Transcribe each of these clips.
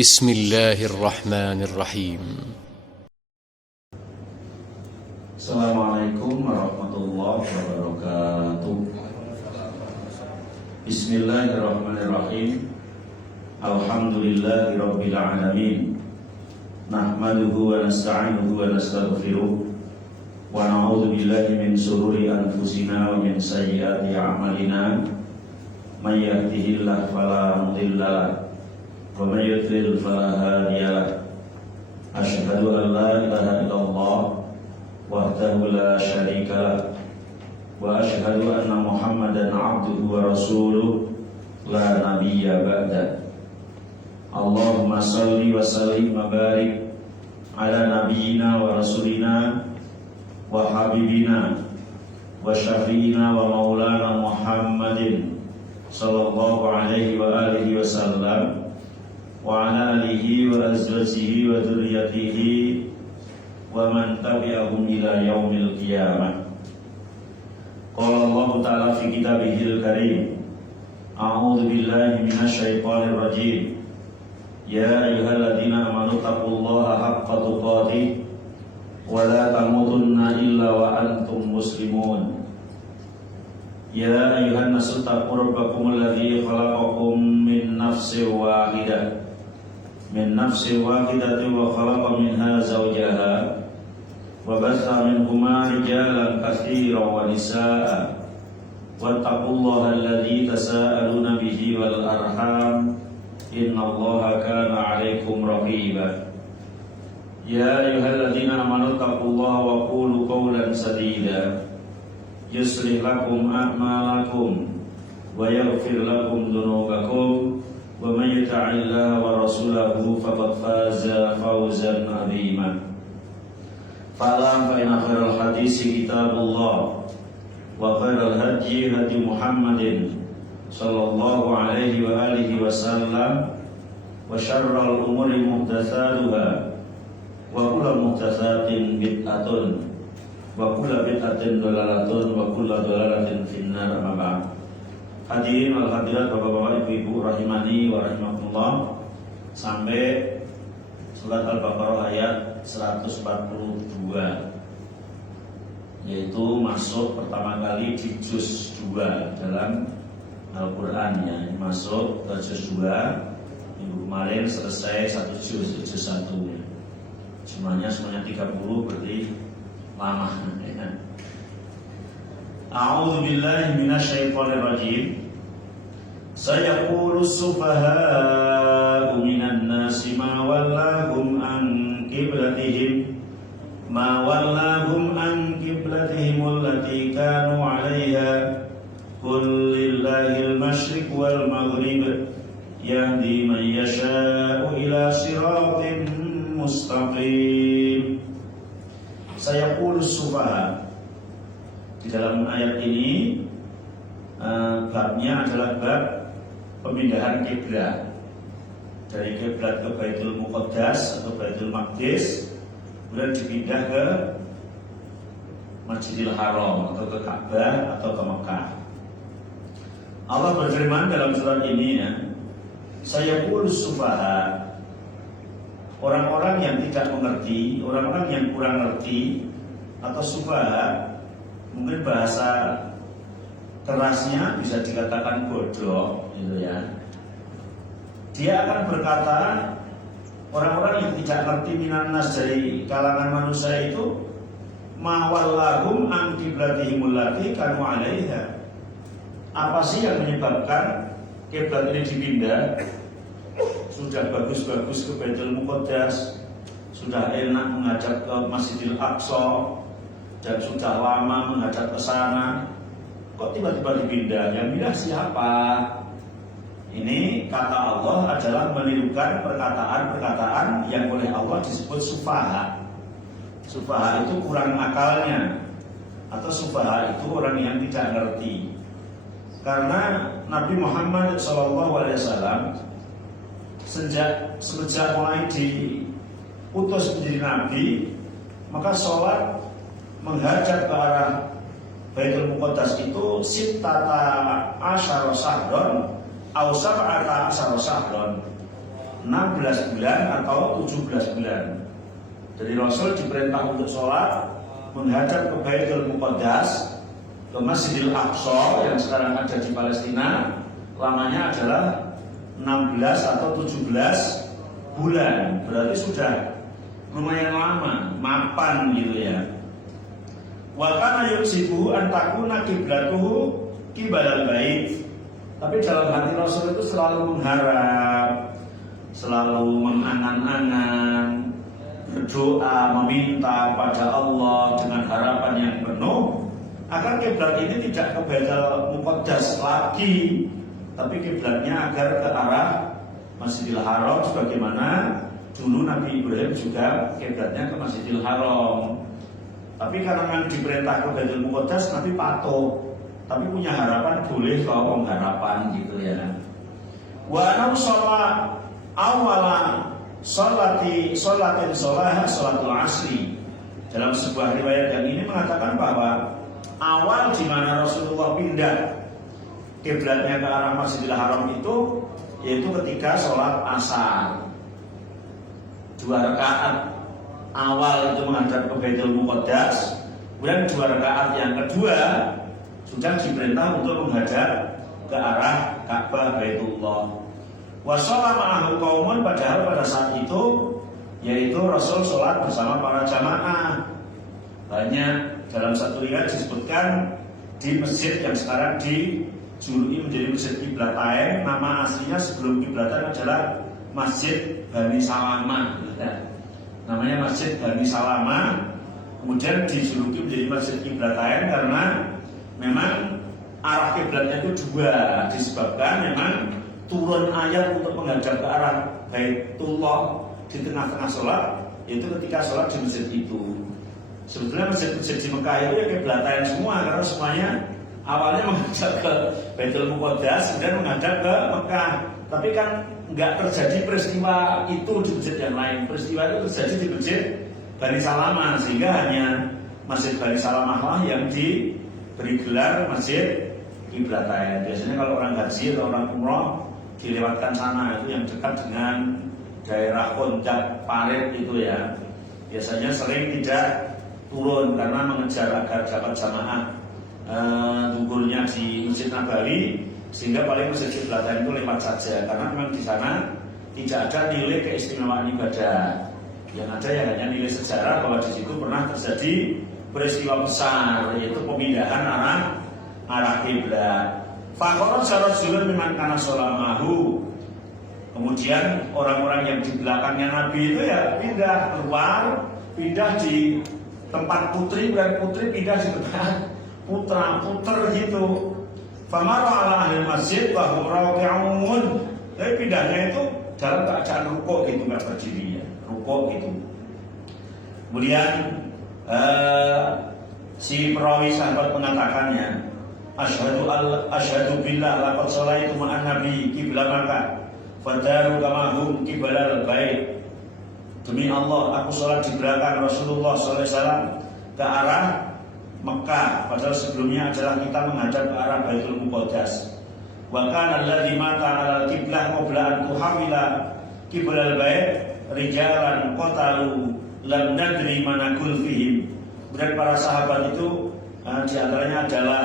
بسم الله الرحمن الرحيم. Assalamualaikum warahmatullahi wabarakatuh. Bismillahirrahmanirrahim. Alhamdulillahi rabbil alamin. Nahmaduhu wa nasta'inuhu wa nastaghfiruh. Wa na'udzu billahi min shururi anfusina wa min sayyiati a'malina. May yahdihillahu fala mudilla lahu wa may yudlil fala hadiya lahu. Asyhadu an la ilaha illallah wahdahu la syarika lah wa asyhadu anna Muhammadan abduhu wa rasuluh la nabiyya ba'da. Allahumma salli wa sallim wa barik ala nabiyyina wa rasulina wa habibina wa syafi'ina wa maulana Muhammadin sallallahu alaihi wa alihi wa sallam wa ala alihi wa azwajihi wa dzurriyyatihi wa man tabi'ahum ila yaumil qiyamah. Qala Allah Ta'ala fi kitabihil karim, a'udzu billahi minasy syaithanir rajim. Ya ayyuhalladzina amanu taqullaha haqqa tuqatih wa la tamutunna illa wa antum muslimun. Ya ayyuhan nasu taqu rabbakumul ladzi khalaqakum min nafsin wahidah wa khalaqa minha zawjaha wa batha minhuma rijalan katsiran wa nisaa'a wattaqullaha alladzi tasaaluna bihi wal arham innallaha kana 'alaikum raqiba. Ya ayyuhalladzina amanu taqullaha wa qulu qawlan sadida yuslih lakum a'malakum wa yaghfir lakum dhunubakum wa may yuti'illaha wa rasulahu faqad faza fawzan 'azima. Fa'lam fa inna khairal hadisi kitabullah wa khairal hadyi hadyi Muhammadin sallallahu alaihi wa alihi wasallam wa syarrul umuri muhdatsatuha wa kullu muhdatsatin bid'atun wa kullu bid'atin dhalalatun wa kullu dhalalatin finnar. Amma ba'd. Hadirin wal hadirat, bapak-bapak, ibu-ibu rahimani wa rahimakumullah. Sampai surat Al-Baqarah ayat 142, yaitu masuk pertama kali di juz 2 dalam Al-Quran ya. Masuk ke juz 2. Minggu kemarin selesai satu juz 1 ya. Semuanya 30, berarti lama ya. A'udzu billahi minasy syaithanir rajim. Sayaqulu sufaha'u minan nasi ma wallahum an qiblatihim allati kanu 'alaiha qul lillahil masyriq wal maghrib yahdi man yasha'u ila siratin mustaqim. Sayaqulu sufaha. Di dalam ayat ini babnya adalah bab pemindahan kiblat dari kiblat ke Baitul Muqaddas atau Baitul Maqdis, kemudian dipindah ke Masjidil Haram atau ke Ka'bah atau ke Mekah. Allah berfirman dalam surat ini ya, sayaqulu sufaha, orang-orang yang tidak mengerti, orang-orang yang kurang ngerti, atau sufaha, mungkin bahasa kerasnya bisa dikatakan bodoh gitu ya. Dia akan berkata, orang-orang yang tidak ngerti minan nas, dari kalangan manusia itu, ma wallahum an qiblatihimul lati kanu 'alaiha. Apa sih yang menyebabkan kiblat ini dipindah? Sudah bagus-bagus ke Baitul Muqaddas, sudah enak menghadap ke Masjidil Aqsa, dan sudah lama menghadap ke sana, kok tiba-tiba dipindah? Yang pindah siapa? Ini kata Allah adalah menirukan perkataan-perkataan yang oleh Allah disebut sufaha. Sufaha itu kurang akalnya, atau sufaha itu orang yang tidak ngerti. Karena Nabi Muhammad SAW sejak mulai diutus menjadi Nabi, maka sholat menghadap ke arah Baitul Muqaddas itu sittata asyara syahron aw sab'ata asyara syahron, 16 bulan atau 17 bulan. Jadi Rasul diperintah untuk sholat menghadap ke Baitul Muqaddas, ke Masjidil Aqsa yang sekarang ada di Palestina, lamanya adalah 16 atau 17 bulan. Berarti sudah lumayan lama, mapan gitu ya. Wa kana yusibu an takuna qiblatuhu qibalal bait. Tapi dalam hati Rasul itu selalu mengharap, selalu mengangan-angan, berdoa, meminta pada Allah dengan harapan yang penuh agar kiblat ini tidak ke Baitul Muqaddas lagi, tapi kiblatnya agar ke arah Masjidil Haram, sebagaimana dulu Nabi Ibrahim juga kiblatnya ke Masjidil Haram. Tapi karena diperintah ke Baitul Muqaddas, Nabi patuh. Tapi punya harapan, boleh kalau harapan gitu ya. Wa anau sholat awala sholatin sholatul asri. Dalam sebuah riwayat yang ini mengatakan bahwa awal di mana Rasulullah pindah kiblatnya ke arah Masjidil Haram itu yaitu ketika sholat asar. 2 rakaat awal itu menghadap ke Baitul Muqaddas, kemudian 2 rakaat yang kedua sudah diperintah untuk menghadap ke arah Ka'bah Baitullah. Wa sholat ma'ahu qaumun, padahal pada saat itu yaitu Rasul sholat bersama para jamaah. Banyak dalam satu riwayat disebutkan di masjid yang sekarang dijuluki menjadi Masjid Qiblatain. Nama aslinya sebelum Qiblatan adalah Masjid Bani Salamah. Namanya Masjid Bani Salamah, kemudian dijuluki menjadi Masjid Qiblatain karena memang arah kiblatnya itu 2, disebabkan memang turun ayat untuk menghadap ke arah Baitullah di tengah-tengah sholat, yaitu ketika sholat di masjid itu. Sebetulnya masjid-masjid di Mekah itu ya kiblatain semua, karena semuanya awalnya menghadap ke Baitul Muqaddas, kemudian menghadap ke Mekah. Tapi kan nggak terjadi peristiwa itu di masjid yang lain. Peristiwa itu terjadi di masjid Bani Salamah, sehingga hanya Masjid Bani Salamah lah yang diberi gelar Masjid Qiblatain. Biasanya kalau orang haji atau orang umroh dilewatkan sana, itu yang dekat dengan daerah Puncak Parit itu ya. Biasanya sering tidak turun karena mengejar agar dapat jamaah duhurnya di Masjid Nabawi, sehingga paling Masjid Qiblatain itu lewat saja, karena memang di sana tidak ada nilai keistimewaan ibadah. Yang ada ya hanya nilai sejarah bahwa di situ pernah terjadi peristiwa besar, yaitu pemindahan arah kiblat. Fakhoron syarat zulun memang karena sholamahu. Kemudian orang-orang yang di belakangnya Nabi itu ya pindah keluar, pindah di tempat putri, dan putri pindah di tempat puter gitu. Famara ala ahli masjid bahwa raqi'un. Tapi pindahnya itu dalam keadaan rukuk gitu, nggak berdiri ya, rukuk gitu. Kemudian si perawi sahabat mengatakannya, asyhadu billah laqad sholaitu ma'an nabi qibla Makkah fadaru kama hum qibalal bait. Demi Allah, aku sholat di belakang Rasulullah SAW ke arah Mekah, padahal sebelumnya adalah kita menghadap ke arah Baitul Muqaddas. Wa kana alladzi mata 'alal qiblah qabla an tuhamila qiblal bait rijalan qatalu lam nadri manakul fihim. Kemudian para sahabat itu di antaranya adalah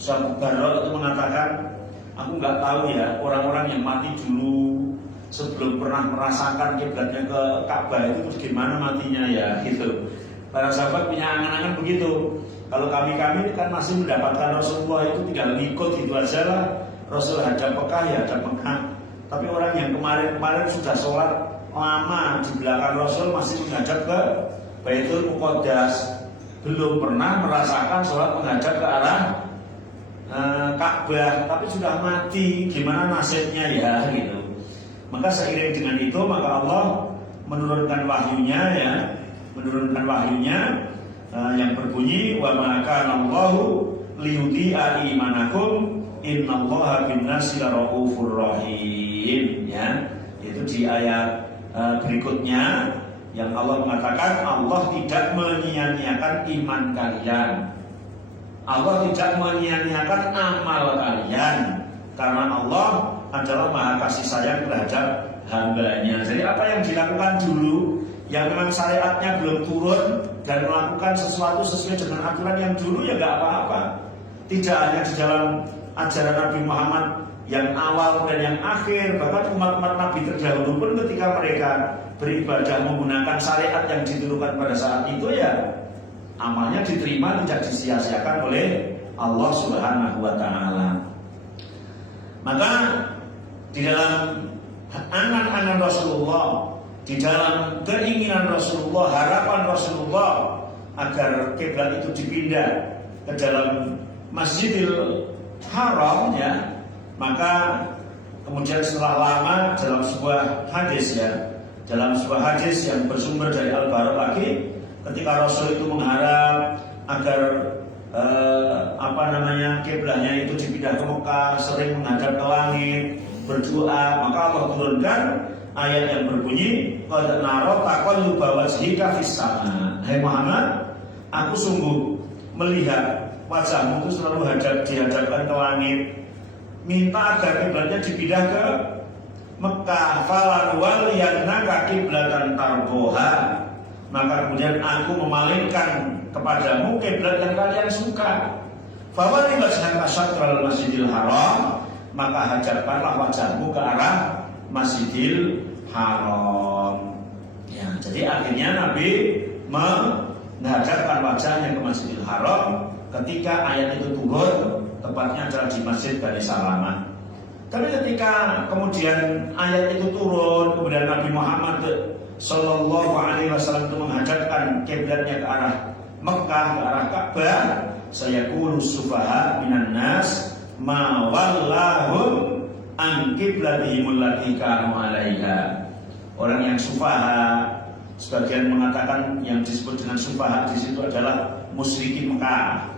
Sahabat Barrot itu mengatakan, aku nggak tahu ya orang-orang yang mati dulu sebelum pernah merasakan kiblatnya ke Ka'bah itu bagaimana matinya ya gitu. Para sahabat punya angan-angan begitu. Kalau kami kan masih mendapatkan Rasulullah itu tinggal ngikut gitu aja lah. Rasul hadap Mekah ya hadap Mekah. Tapi orang yang kemarin sudah sholat lama di belakang Rasul masih menghadap ke Baitul Muqaddas, belum pernah merasakan sholat menghadap ke arah Ka'bah, tapi sudah mati, gimana nasibnya ya gitu. Maka seiring dengan itu maka Allah menurunkan wahyunya yang berbunyi wa ma kana Allahu liyudhi'a imanakum innallaha bin-nasi laraufur rahim ya. Itu di ayat berikutnya yang Allah mengatakan Allah tidak menyia-nyiakan iman kalian. Allah tidak menyia-nyiakan amal kalian, karena Allah adalah maha kasih sayang terhadap hambanya. Jadi apa yang dilakukan dulu yang memang syariatnya belum turun dan melakukan sesuatu sesuai dengan aturan yang dulu ya nggak apa-apa. Tidak hanya di dalam ajaran Nabi Muhammad yang awal dan yang akhir, bahkan umat-umat Nabi terdahulu pun ketika mereka beribadah menggunakan syariat yang diturunkan pada saat itu ya amalnya diterima, tidak disia-siakan oleh Allah Subhanahu wa Ta'ala. Maka di dalam angan-angan Rasulullah, di dalam keinginan Rasulullah, harapan Rasulullah agar kiblat itu dipindah ke dalam Masjidil Haram ya, maka kemudian setelah lama dalam sebuah hadis yang bersumber dari Al-Baraqi, ketika Rasul itu mengharap agar kiblatnya itu dipindah ke Mekah, sering menghadap ke langit, berdoa, maka Allah turunkan ayat yang berbunyi qad nara taqalluba wajhika fis sama. Hai Muhammad, aku sungguh melihat wajahmu itu selalu dihadapkan ke langit. Minta agar kiblatnya dipindah ke Mekah. Falan waliyannaka qiblatan tarboha. Maka kemudian aku memalingkan kepadamu kiblat yang kalian suka. Fawali wajhaka syatral Masjidil Haram. Maka hadapkanlah wajahmu ke arah Masjidil Haram. Ya, jadi akhirnya Nabi menghadapkan wajahnya ke Masjidil Haram ketika ayat itu turun, tepatnya adalah di Masjid Bani Salamah. Tapi ketika kemudian ayat itu turun, kemudian Nabi Muhammad Sallallahu Alaihi Wasallam itu menghadapkan kiblatnya ke arah Mekah, ke arah Ka'bah, sayaqulu sufaha minan nas ma wallahum an qiblatihim allati kanu 'alaiha. Orang yang sufaha, sebagian mengatakan yang disebut dengan sufaha di situ adalah musyrikin Mekah.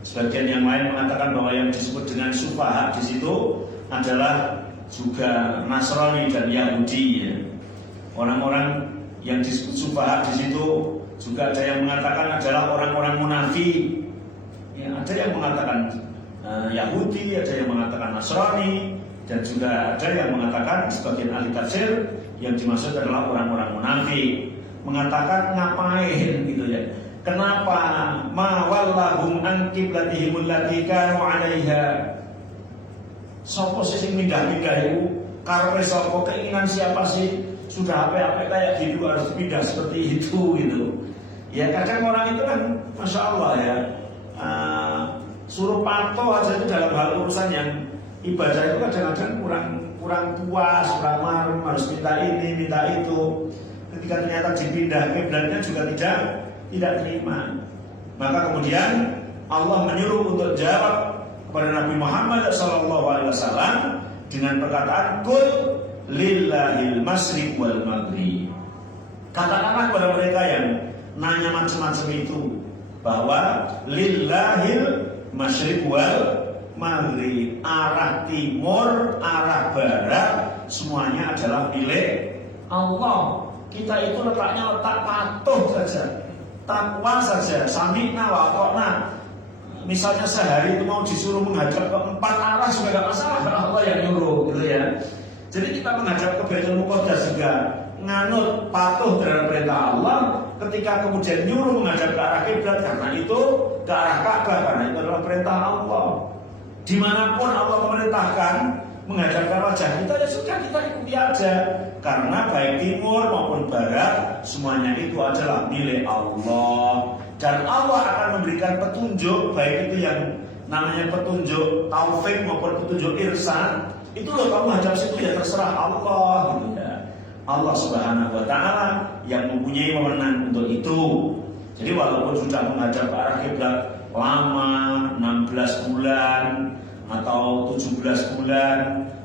Sebagian yang lain mengatakan bahwa yang disebut dengan sufaha di situ adalah juga Nasrani dan Yahudi ya. Orang-orang yang disebut sufaha di situ juga ada yang mengatakan adalah orang-orang munafik. Ya, ada yang mengatakan Yahudi, ada yang mengatakan Nasrani, dan juga ada yang mengatakan sebagian ahli tafsir yang dimaksud adalah orang-orang munafik. Mengatakan ngapain gitu ya. Kenapa ma wallahum an qiblatihim allati kanu 'alaiha? Sopo sing pindah-pindah itu karepe sopo, keinginan siapa sih? Sudah apa-apa kayak gitu harus pindah seperti itu gitu. Ya kadang orang itu kan Masya Allah ya, suruh patuh aja itu dalam hal urusan yang ibadah itu kadang-kadang kurang puas, kurang marah, harus minta ini, minta itu. Ketika ternyata dipindah kiblatnya juga tidak terima. Maka kemudian Allah menyuruh untuk jawab kepada Nabi Muhammad SAW dengan perkataan Qul lillahil masyriq wal maghrib. Katakanlah kepada mereka yang nanya macam-macam itu bahwa lillahil masyriq wal maghrib, arah timur, arah barat semuanya adalah milik Allah. Kita itu letaknya letak patuh saja, takwa saja, sami'na wa ata'na. Misalnya sehari itu mau disuruh menghadap ke 4 arah juga tidak masalah, karena Allah yang nyuruh gitu ya. Jadi kita menghadap ke Baitul Muqaddas juga nganut patuh terhadap perintah Allah. Ketika kemudian nyuruh menghadap ke arah kiblat, karena itu ke arah Ka'bah, karena itu adalah perintah Allah. Dimanapun Allah memerintahkan menghadapkan wajah kita, ya sudah kita ikuti aja. Karena baik timur maupun barat semuanya itu adalah milik Allah. Dan Allah akan memberikan petunjuk, baik itu yang namanya petunjuk taufik maupun petunjuk irsan. Itu loh kamu hadap situ ya terserah Allah gitu ya. Allah Subhanahu wa Ta'ala yang mempunyai wewenang untuk itu. Jadi walaupun sudah menghadap ke arah kiblat lama 16 bulan atau 17 bulan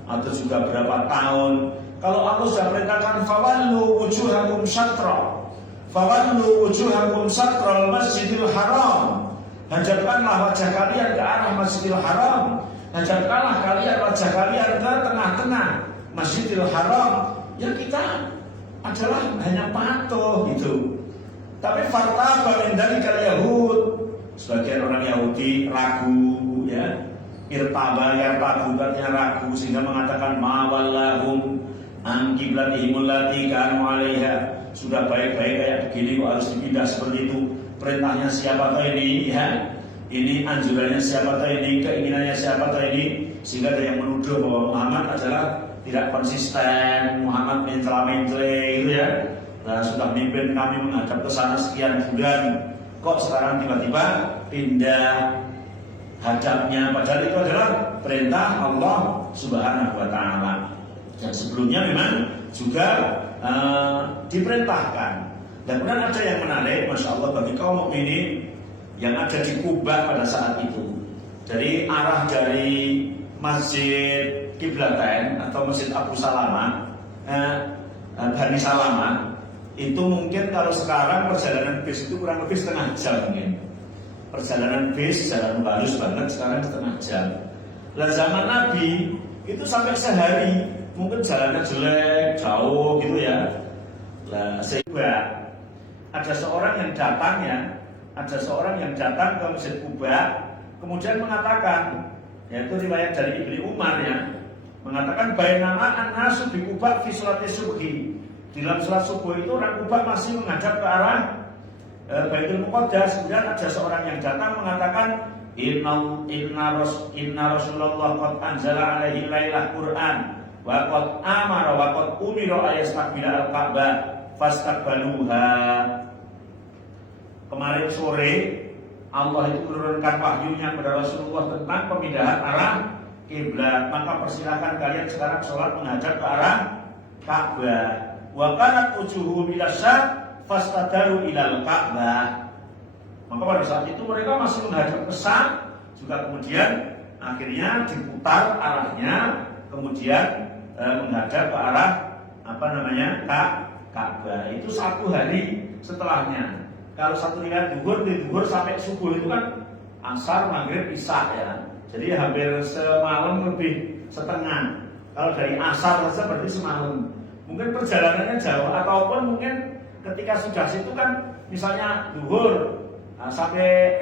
atau juga berapa tahun, kalau Allah sudah perintahkan fawallu wujuhakum syatra, fawallu wujuhakum syatral Masjidil Haram, hadapkanlah wajah kalian ke arah Masjidil Haram, hadapkanlah kalian wajah kalian ke tengah-tengah Masjidil Haram. Ya kita adalah hanya patuh gitu. Tapi fartaba min dalikal yahud, sebagian orang Yahudi ragu ya. Irtaba yang ragu, artinya ragu, sehingga mengatakan ma wallahum an qiblatihimul lati kanu 'alaiha. Sudah baik-baik kayak begini kok harus dipindah seperti itu. Perintahnya siapa tahu ini ya. Ini anjurannya siapa tahu ini, keinginannya siapa tahu ini, sehingga ada yang menuduh bahwa Muhammad adalah tidak konsisten, Muhammad mencela-mencela gitu ya. Nah, sudah mimpin kami menghadap ke sana sekian bulan, kok sekarang tiba-tiba pindah hadapnya, padahal itu adalah perintah Allah Subhanahu wa Ta'ala. Dan sebelumnya memang juga diperintahkan. Dan kemudian ada yang menarik, Masya Allah, bagi kaum mukminin yang ada di Kubah pada saat itu. Dari arah dari Masjid Qiblatain atau Masjid Abu Salamah, Bani Salamah, itu mungkin kalau sekarang perjalanan bis itu kurang lebih setengah jam mungkin. Perjalanan bis jalan bagus banget, sekarang setengah jam. Lah zaman Nabi itu sampai sehari, mungkin jalannya jelek, jauh gitu ya. Lah sehingga ada seorang yang datang ke Masjid Kubah, kemudian mengatakan, yaitu riwayat dari Ibnu Umar ya, mengatakan bainama an-nasu bi Kubah fi sholati subhi. Di dalam salat subuh itu orang Kubah masih menghadap ke arah Baitul Muqaddas. Kemudian ada seorang yang datang mengatakan, Inna Rasulullah qad anzala alaihi lailah Qur'an wa qad amara wa qad umira ayastaqbila al-Ka'bah fastaqbaluha. Kemarin sore Allah itu menurunkan wahyunya kepada Rasulullah tentang pemindahan arah kiblat, maka persilakan kalian sekarang sholat menghadap ke arah Ka'bah. Wa kanat wujuhum ila syam fastadaru ilal Ka'bah. Maka pada saat itu mereka masih menghadap ke Syam, juga kemudian akhirnya diputar arahnya, kemudian menghadap ke arah Ka'bah. Itu 1 hari setelahnya. Kalau satu riwayat duhur sampai subuh itu kan asar, maghrib, isya ya. Jadi hampir semalam lebih setengah. Kalau dari asar saja berarti semalam. Mungkin perjalanannya jauh, ataupun mungkin ketika sudah situ kan misalnya duhur sampai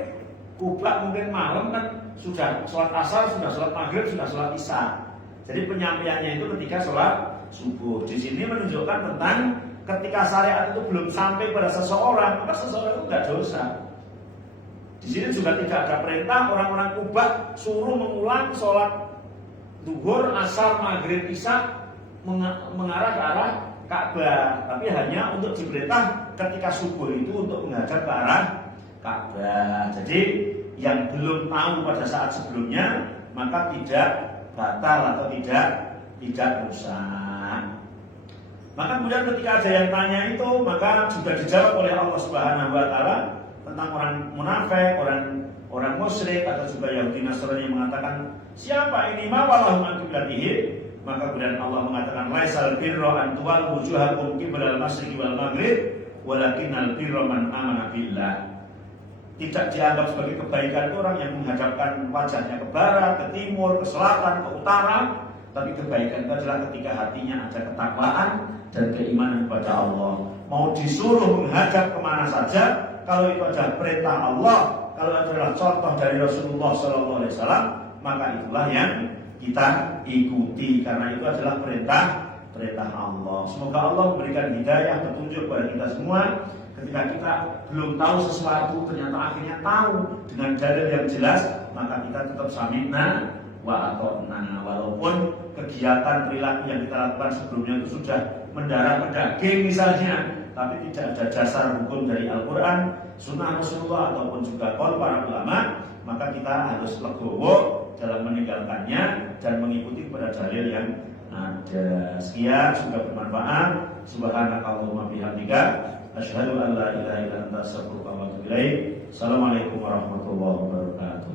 Kubah mungkin malam kan sudah sholat asar, sudah sholat maghrib, sudah sholat isya. Jadi penyampaiannya itu ketika sholat subuh. Di sini menunjukkan tentang ketika syariat itu belum sampai pada seseorang, maka seseorang itu tidak dosa. Di sini juga tidak ada perintah orang-orang Kubah suruh mengulang sholat duhur, asar, maghrib, isya mengarah ke arah Ka'bah, tapi hanya untuk diperintah ketika subuh itu untuk menghadap ke arah Ka'bah. Jadi yang belum tahu pada saat sebelumnya maka tidak batal atau tidak rusak. Maka kemudian ketika ada yang tanya itu, maka juga dijawab oleh Allah Subhanahu wa Ta'ala tentang orang munafik, orang musyrik atau juga Yahudi Nasrani yang mengatakan, siapa ini mawallahu an qiblatihim? Maka kemudian Allah mengatakan, laisal birra an tuwallu wujuhakum qiblal masyriqi wal maghrib walakinnal birra man amana billah. Tidak dianggap sebagai kebaikan itu orang yang menghadapkan wajahnya ke barat, ke timur, ke selatan, ke utara. Tapi kebaikan itu adalah ketika hatinya ada ketakwaan dan keimanan kepada Allah. Mau disuruh menghadap kemana saja, kalau itu adalah perintah Allah, kalau adalah contoh dari Rasulullah SAW, maka itulah yang kita ikuti, karena itu adalah perintah Allah. Semoga Allah memberikan hidayah, petunjuk kepada kita semua. Ketika kita belum tahu sesuatu, ternyata akhirnya tahu dengan dalil yang jelas, maka kita tetap sami'na wa ata'na. Walaupun kegiatan perilaku yang kita lakukan sebelumnya itu sudah mendarah daging misalnya, tapi tidak ada dasar hukum dari Al-Quran, Sunnah Rasulullah ataupun juga qaul para ulama, maka kita harus legowo dalam meninggalkannya dan mengikuti pada dalil yang ada. Sekian, semoga bermanfaat. Subhanakallahumma bihamdika asyhadu an la ilaha illa anta astaghfiruka wa atubu ilaik. Assalamualaikum warahmatullahi wabarakatuh.